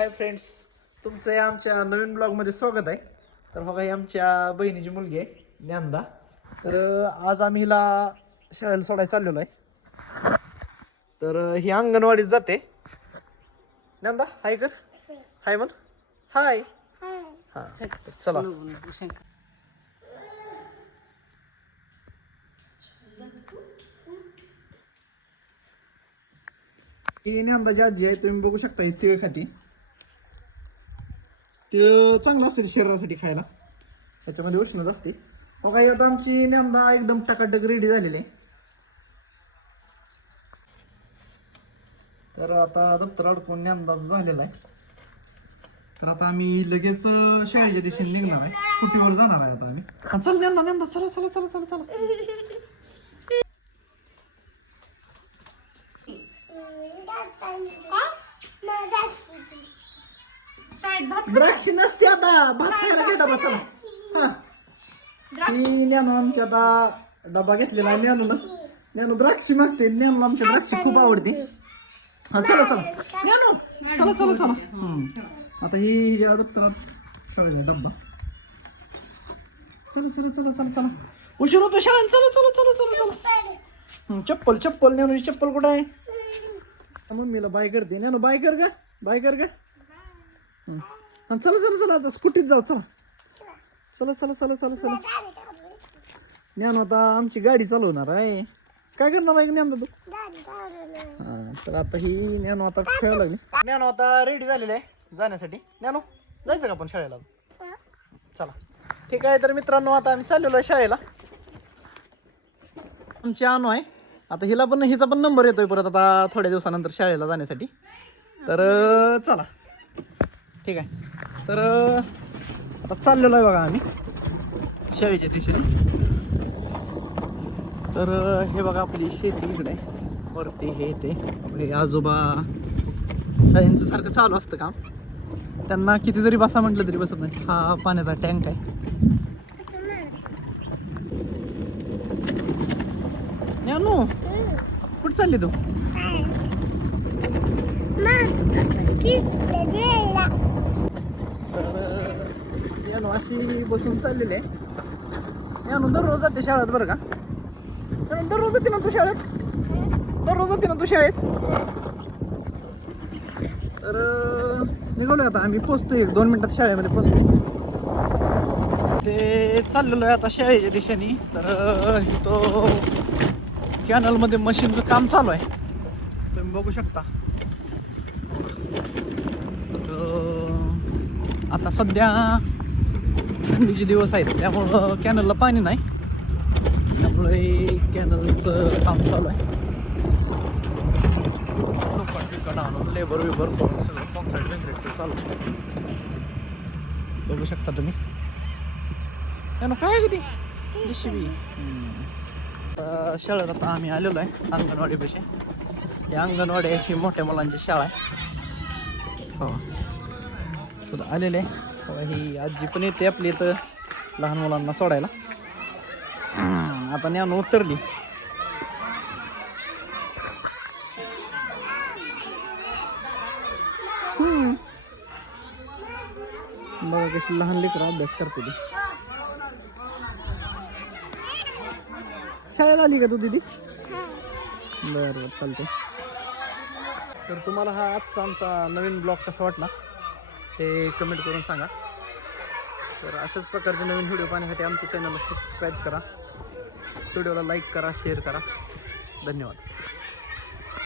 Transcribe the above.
Hi friends, तुमचं या आमच्या नवीन ब्लॉगमध्ये स्वागत आहे. तर बघा, ही आमच्या बहिणीची मुलगी आहे ज्ञानदा. तर आज आम्ही हिला शाळेला सोडायला चाललेलो आहे. तर ही अंगणवाडीत जाते. ज्ञानदा हाय कर, हाय म्हण, हाय. हां चला. ही ज्ञानदाची आजी आहे, तुम्ही बघू शकता. ही तिळ खाती. तिळ चांगलं असतं शरीरासाठी खायला, त्याच्यामध्ये उष्णता असते. मग काही आता आमची ज्ञानदा एकदम टकाटक रेडी झालेली आहे. तर आता दप्तर अडकून ज्ञानदा झालेला आहे. तर आता आम्ही लगेच शाळेच्या दिशेने निघणार आहे. स्कूटीवर जाणार आहे आता आम्ही. चल ज्ञानदा, चला चला चला चला चला. द्राक्ष नसते आता, भात खायला घे डबा. चला. हा, मी ज्ञानू आमच्या आता डबा घेतलेला आहे. ज्ञानू द्राक्षी मागते. ज्ञानूला आमच्या द्राक्षी खूप आवडते. हा चला चला ज्ञानू, चला चला चला. आता ही ज्या दप्तरात ठेवायचा डब्बा. चला चला चला चला चला, उशीर होतो शाळेला. चला चला चला चला चला. चप्पल चप्पल, ज्ञानूची चप्पल कुठं आहे? मम्मीला बाय करते. ज्ञानू बाय कर ग, बाय कर ग. चला चला चला, आता स्कूटीत जाऊ. चला चला चला चला चला चला. ज्ञानू आता आमची गाडी चालवणार आहे. काय करणार आहे ज्ञानू तू? हा, तर आता ही ज्ञानू आता खेळायला लागली. ज्ञानू आता रेडी झालेली आहे जाण्यासाठी. ज्ञानू जायचं का आपण शाळेला? चला ठीक आहे. तर मित्रांनो, आता आम्ही चाललेलो आहे शाळेला. आमची आणू आहे. आता हिला पण, हिचा पण नंबर येतोय परत आता थोड्या दिवसानंतर शाळेला जाण्यासाठी. तर चला ठीक आहे. तर आता चाललेलो आहे बघा आम्ही शाळेच्या दिशेने. तर हे बघा आपली शेती इकडे वरती. हे आजोबा सायन्सचं सारखं चालू असतं काम. त्यांना किती जरी बसा म्हटलं तरी बसत नाही. हा पाण्याचा टँक आहे. ज्ञानू कुठं चालली तू? ज्ञानू अशी बसून चाललेली आहे. ज्ञानू दररोज जाते शाळेत बरं का. दररोज जाते ना तू शाळेत? दररोज जाते ना तू शाळेत? तर निघालोय आता आम्ही. पोचतोय 1-2 मिनिटात शाळेमध्ये पोचतो. ते चाललेलो आहे आता शाळेच्या दिशेने. तर तो कॅनलमध्ये मशीनचं काम चालू आहे, तुम्ही बघू शकता. आता सध्या थंडीचे दिवस आहेत, त्यामुळं कॅनलला पाणी नाही. त्यामुळे कॅनलचं काम चालू आहे. आणून लेबर करून सगळं कॉन्क्रीटचं चालू आहे. बघू शकता तुम्ही. काय किती JCB. शाळेत आता आम्ही आलेलो आहे अंगणवाडीपाशी. ही अंगणवाडी आहे, ही मोठ्या मुलांची शाळा आहे. हो तर आलेले आहे. ही आजी पण येते आपली इथं लहान मुलांना सोडायला. आता ज्ञानू उतरली. बघा कशी लहान लेकरं अभ्यास करते ती. शाळेला आली का तू दीदी? बरं बरं चालते. तर तुम्हाला हा आजचा आमचा नवीन ब्लॉग कसा वाटला ते कमेंट करून सांगा. तर अशाच प्रकारचे नवीन व्हिडिओ पाहण्यासाठी आमच्या चॅनलला सबस्क्राईब करा, व्हिडिओला लाईक करा, शेअर करा. धन्यवाद.